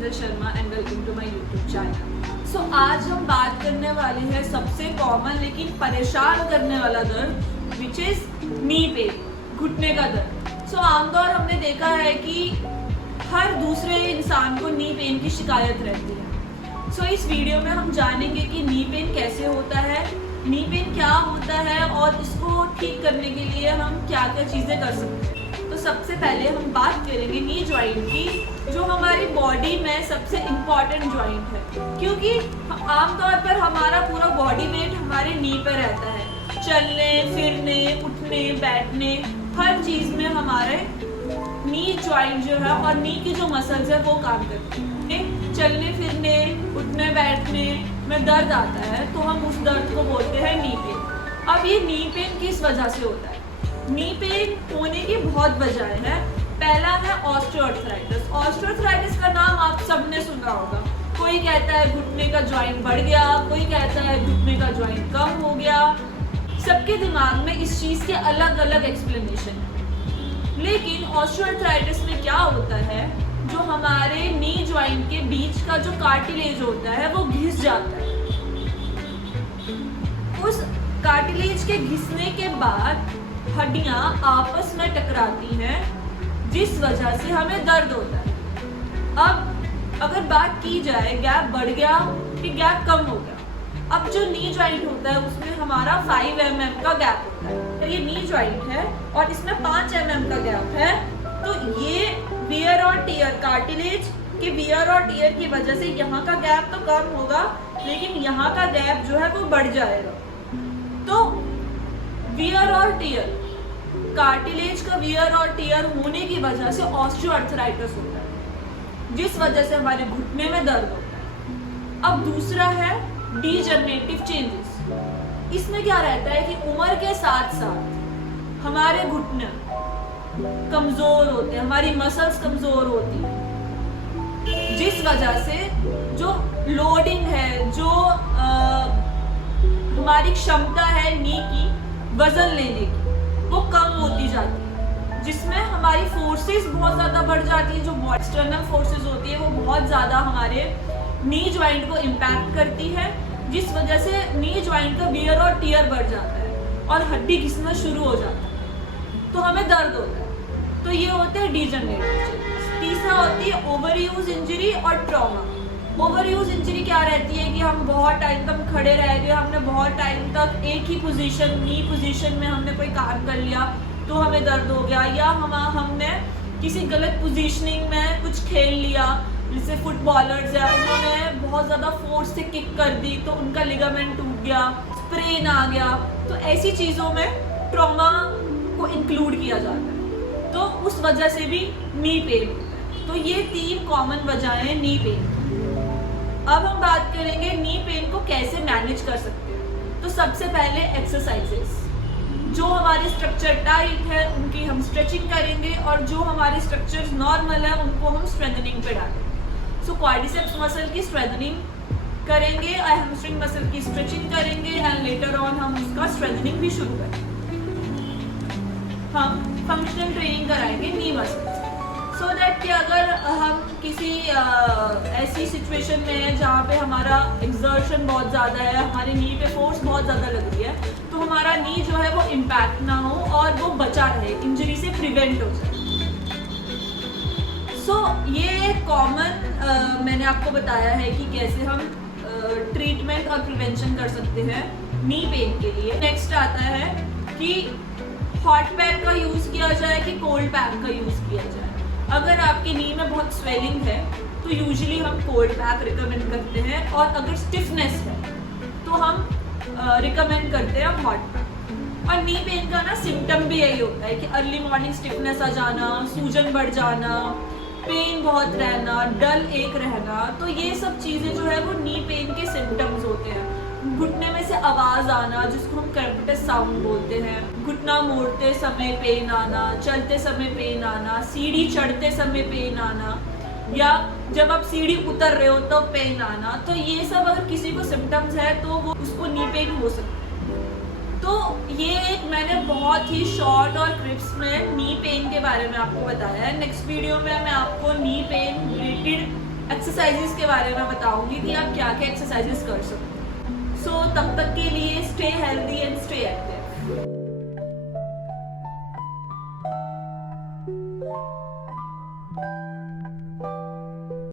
Sanjay Sharma and welcome to my YouTube channel. So आज हम बात करने वाले हैं सबसे कॉमन लेकिन परेशान करने वाला दर्द विच इज नी पेन, घुटने का दर्द। सो आमतौर हमने देखा है कि हर दूसरे इंसान को नी पेन की शिकायत रहती है। सो इस वीडियो में हम जानेंगे कि नी पेन कैसे होता है, नी पेन क्या होता है और इसको ठीक करने के लिए हम क्या क्या चीज़ें कर सकते हैं। तो सबसे पहले हम बात करेंगे नी जॉइंट की, जो हमारी बॉडी में सबसे इम्पॉर्टेंट जॉइंट है, क्योंकि आमतौर पर हमारा पूरा बॉडी वेट हमारे नी पर रहता है। चलने फिरने उठने बैठने हर चीज़ में हमारे नी जॉइंट जो है और नी की जो मसल्स है वो काम करती है। चलने फिरने उठने बैठने में दर्द आता है तो हम उस दर्द को बोलते हैं नी पेन। अब ये नी पेन किस वजह से होता है? नी पेन होने की बहुत वजह है। पहला है ऑस्टियोआर्थराइटिस। ऑस्टियोआर्थराइटिस का नाम आप सबने सुना होगा। कोई कहता है घुटने का जॉइंट बढ़ गया, कोई कहता है घुटने का जॉइंट कम हो गया। सबके दिमाग में इस चीज़ के अलग अलग एक्सप्लेनेशन है। लेकिन ऑस्टियोआर्थराइटिस में क्या होता है, जो हमारे नी जॉइंट के बीच का जो कार्टिलेज होता है वो घिस जाता है। उस कार्टिलेज के घिसने के बाद हड्डियां आपस में टकराती हैं, जिस वजह से हमें दर्द होता है। अब अगर बात की जाए गैप बढ़ गया कि गैप कम हो गया, अब जो नी जॉइंट होता है उसमें हमारा 5 mm का गैप होता है। ये नी जॉइंट है और इसमें 5 mm का गैप है। तो ये वियर और टियर, कार्टिलेज के वियर और टियर की वजह से यहाँ का गैप तो कम होगा, लेकिन यहाँ का गैप जो है वो बढ़ जाएगा। तो वियर और टियर, कार्टिलेज का वियर और टियर होने की वजह से ऑस्टियोआर्थराइटिस होता है, जिस वजह से हमारे घुटने में दर्द होता है। अब दूसरा है डीजनरेटिव चेंजेस। इसमें क्या रहता है कि उम्र के साथ साथ हमारे घुटने कमजोर होते हैं, हमारी मसल्स कमजोर होती हैं, जिस वजह से जो लोडिंग है, जो हमारी क्षमता है नी की वजन लेने की, वो कम होती जाती है, जिसमें हमारी फोर्सेस बहुत ज़्यादा बढ़ जाती है। जो एक्सटर्नल फोर्सेस होती है वो बहुत ज़्यादा हमारे नी जॉइंट को इम्पैक्ट करती है, जिस वजह से नी जॉइंट का वियर और टियर बढ़ जाता है और हड्डी घिसना शुरू हो जाता है, तो हमें दर्द होता है। तो ये होते हैं डीजनरेटिव चेंजेस। तीसरा होती है ओवर यूज इंजरी और ट्रॉमा। ओवर यूज इंजरी क्या रहती है कि हम बहुत टाइम तक खड़े रह गए, हमने बहुत टाइम तक एक ही पोजीशन, नी पोजीशन में हमने कोई काम कर लिया तो हमें दर्द हो गया, या हमने किसी गलत पोजीशनिंग में कुछ खेल लिया। जैसे फुटबॉलर्स है, उन्होंने बहुत ज़्यादा फोर्स से किक कर दी तो उनका लिगामेंट टूट गया, स्प्रेन आ गया। तो ऐसी चीज़ों में ट्रॉमा को इंक्लूड किया जाता है, तो उस वजह से भी नी पेन होता है। तो ये 3 कॉमन वजहें हैं नी पेन। अब हम बात करेंगे नी पेन को कैसे मैनेज कर सकते हैं। तो सबसे पहले एक्सरसाइजेस, जो हमारे स्ट्रक्चर टाइट है उनकी हम स्ट्रेचिंग करेंगे और जो हमारे स्ट्रक्चर्स नॉर्मल है उनको हम स्ट्रेंथनिंग पे डालेंगे। सो क्वाड्रिसेप्स मसल की स्ट्रेंथनिंग करेंगे, हैमस्ट्रिंग मसल की स्ट्रेचिंग करेंगे एंड लेटर ऑन हम उसका स्ट्रेंथनिंग भी शुरू करेंगे। हम फंक्शनल ट्रेनिंग कराएंगे नी मसल, सो दैट कि अगर हम किसी ऐसी सिचुएशन में है जहाँ पे हमारा एक्सर्शन बहुत ज़्यादा है, हमारी नी पे फोर्स बहुत ज़्यादा लग रही है, तो हमारा नी जो है वो इम्पैक्ट ना हो और वो बचा रहे, इंजरी से प्रिवेंट हो जाए। सो ये कॉमन मैंने आपको बताया है कि कैसे हम ट्रीटमेंट और प्रिवेंशन कर सकते हैं नी पेन के लिए। नेक्स्ट आता है कि हॉट पैक का यूज़ किया जाए कि कोल्ड पैक का यूज़ किया जाए। अगर आपकी नी में बहुत स्वेलिंग है तो यूजुअली हम कोल्ड पैक रिकमेंड करते हैं, और अगर स्टिफनेस है तो हम रिकमेंड करते हैं हॉट पैक। और नी पेन का ना सिम्टम भी यही होता है कि अर्ली मॉर्निंग स्टिफनेस आ जाना, सूजन बढ़ जाना, पेन बहुत रहना, डल एक रहना। तो ये सब चीज़ें जो है वो नी पेन के सिम्टम्स होते हैं। घुटने में से आवाज़ आना, जिसको हम क्रेपिटस साउंड बोलते हैं, घुटना मोड़ते समय पेन आना, चलते समय पेन आना, सीढ़ी चढ़ते समय पेन आना, या जब आप सीढ़ी उतर रहे हो तो पेन आना। तो ये सब अगर किसी को सिम्टम्स है तो वो उसको नी पेन हो सकता है। तो ये एक मैंने बहुत ही शॉर्ट और क्लिप्स में नी पेन के बारे में आपको बताया है। नेक्स्ट वीडियो में मैं आपको नी पेन रिलेटेड एक्सरसाइजेस के बारे में बताऊंगी कि आप क्या क्या एक्सरसाइजेस कर सकते हो। सो तब तक के लिए stay healthy and stay active.